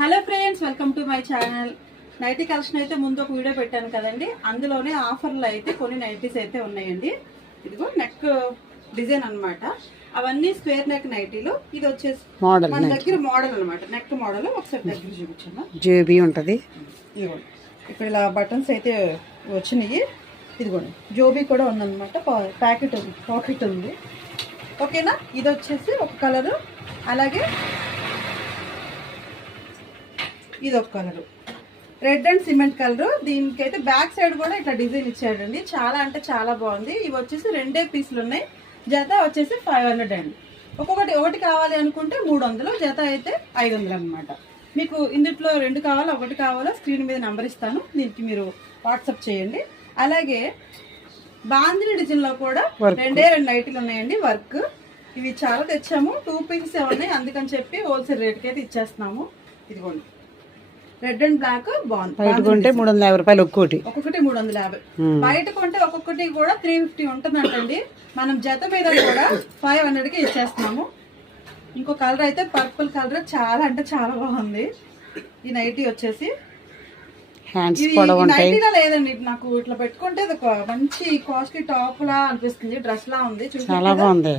Hello friends, welcome to my channel. Nightie collection అయితే ముందు ఒక వీడియో పెట్టాను కదండి, అందులోనే ఆఫర్లు అయితే కొన్ని నైటీస్ అయితే ఉన్నాయండి. ఇదిగో నెక్ డిజైన్ అన్నమాట. అవన్నీ స్క్వేర్ నెక్ నైటీలు. ఇది వచ్చేసి మన దగ్గర మోడల్ అన్నమాట, నెక్ మోడల్. ఒకసారి దగ్గర చూపించాను. జేబీ ఉంటది. ఇదిగో ఇక్కడ ఇలా బటన్స్ అయితే వచ్చినాయి. ఇదిగోండి జోబీ కూడా ఉందన్నమాట. పాకెట్ ఉంది. ఓకేనా. ఇది వచ్చేసి ఒక కలరు, అలాగే ఇది ఒక colour, red and cement colour. దీనికైతే బ్యాక్ సైడ్ కూడా ఇట్లా డిజైన్ ఇచ్చాడండి. చాలా అంటే చాలా బాగుంది. ఇవి వచ్చేసి 2 పీసులు ఉన్నాయి. జత వచ్చేసి 500 అండి. ఒకటి కావాలి అనుకుంటే 300, జత అయితే 500 అనమాట. మీకు ఇందులో 2 కావాలో 1 కావాలో స్క్రీన్ మీద నెంబర్ ఇస్తాను, దీనికి మీరు వాట్సాప్ చేయండి. అలాగే బాందిని డిజైన్లో కూడా 2 నైటీలు ఉన్నాయండి. వర్క్ ఇవి చాలా తెచ్చాము. 2 పీసెస్ ఉన్నాయి, అందుకని చెప్పి హోల్సేల్ రేట్కి అయితే ఇచ్చేస్తున్నాము. ఇదిగోండి రెడ్ అండ్ బ్లాక్ బాగుంది. బయట కొంటే 350 రూపాయలు ఒక్కొక్కటి 350. బయట కొంటే ఒక్కొక్కటి కూడా 350 ఉంటుందంటండి. మనం జత మీద కూడా 500కి ఇచ్చేస్తున్నాము. ఇంకో కలర్ అయితే పర్పుల్ కలర్, చాలా అంటే చాలా బాగుంది. ఈ నైటీ వచ్చేసి నైటీలా లేదండి, నాకు ఇట్లా పెట్టుకుంటే ఒక మంచి కాస్ట్లీ టాప్ లా అనిపిస్తుంది. డ్రెస్ లా ఉంది, చాలా బాగుంది.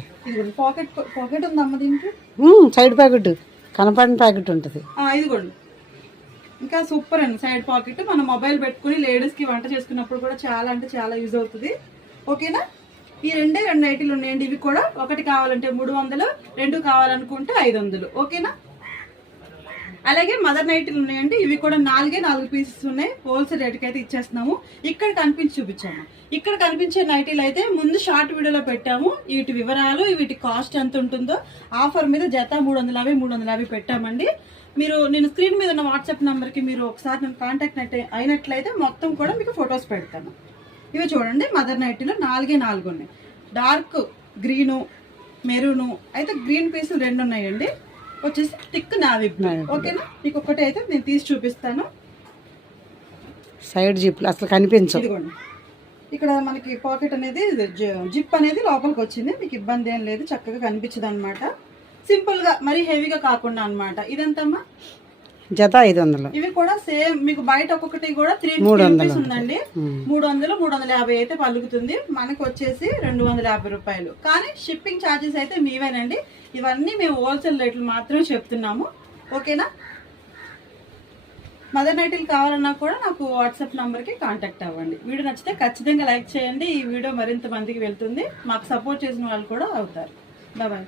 పాకెట్ ఉందమ్మ దీనికి. సైడ్ ప్యాకెట్ కనపడిన ప్యాకెట్ ఉంటుంది. ఇదిగోండి ఇంకా సూపర్ అండి. సైడ్ పాకెట్ మన మొబైల్ పెట్టుకుని లేడీస్ కి వంట చేసుకున్నప్పుడు కూడా చాలా అంటే చాలా యూజ్ అవుతుంది. ఓకేనా. ఈ 2 నైటీలు ఉన్నాయండి. ఇవి కూడా ఒకటి కావాలంటే 300, 2 కావాలనుకుంటే 500. ఓకేనా. అలాగే మదర్ నైటీలు ఉన్నాయండి. ఇవి కూడా 4 పీసెస్ ఉన్నాయి. హోల్సేల్ రేట్కి అయితే ఇచ్చేస్తున్నాము. ఇక్కడ చూపించాము. ఇక్కడ కనిపించే నైటీలు అయితే ముందు షార్ట్ వీడియోలో పెట్టాము. వీటి వివరాలు, వీటి కాస్ట్ ఎంత ఉంటుందో, ఆఫర్ మీద జత 350 పెట్టామండి. నేను స్క్రీన్ మీద ఉన్న వాట్సాప్ నెంబర్కి మీరు ఒకసారి నేను కాంటాక్ట్ అయినట్లయితే మొత్తం కూడా మీకు ఫొటోస్ పెడతాను. ఇవి చూడండి మదర్ నైటీలో 4 ఉన్నాయి. డార్క్ గ్రీను, మెరూను అయితే గ్రీన్ పీసులు 2 ఉన్నాయండి. వచ్చేసి థిక్ నావీ బ్లూ. ఓకేనా. మీకు ఒకటి అయితే నేను తీసి చూపిస్తాను. సైడ్ జిప్ అసలు కనిపించదు. ఇదిగోండి ఇక్కడ మనకి పాకెట్ అనేది, జిప్ అనేది లోపలికి వచ్చింది. మీకు ఇబ్బంది ఏం లేదు, చక్కగా కనిపించదు అనమాట. సింపుల్ గా మరీ హెవీగా కాకుండా అన్నమాట. ఇదంతమ్మా జత 500. ఇవి కూడా సేమ్ మీకు బయట ఒక్కొక్కటి కూడా 350 రూపీస్ ఉందండి. 300, 350 అయితే పలుకుతుంది. మనకు వచ్చేసి 250 రూపాయలు. కానీ షిప్పింగ్ ఛార్జెస్ అయితే మీవేనండి. ఇవన్నీ మేము హోల్సేల్ రేట్లు మాత్రమే చెప్తున్నాము. ఓకేనా. మదర్ నైటీలు కావాలన్నా కూడా నాకు వాట్సాప్ నంబర్కి కాంటాక్ట్ అవ్వండి. వీడియో నచ్చితే ఖచ్చితంగా లైక్ చేయండి. ఈ వీడియో మరింత మందికి వెళ్తుంది. మాకు సపోర్ట్ చేసిన వాళ్ళు కూడా అవుతారు. బాయ్.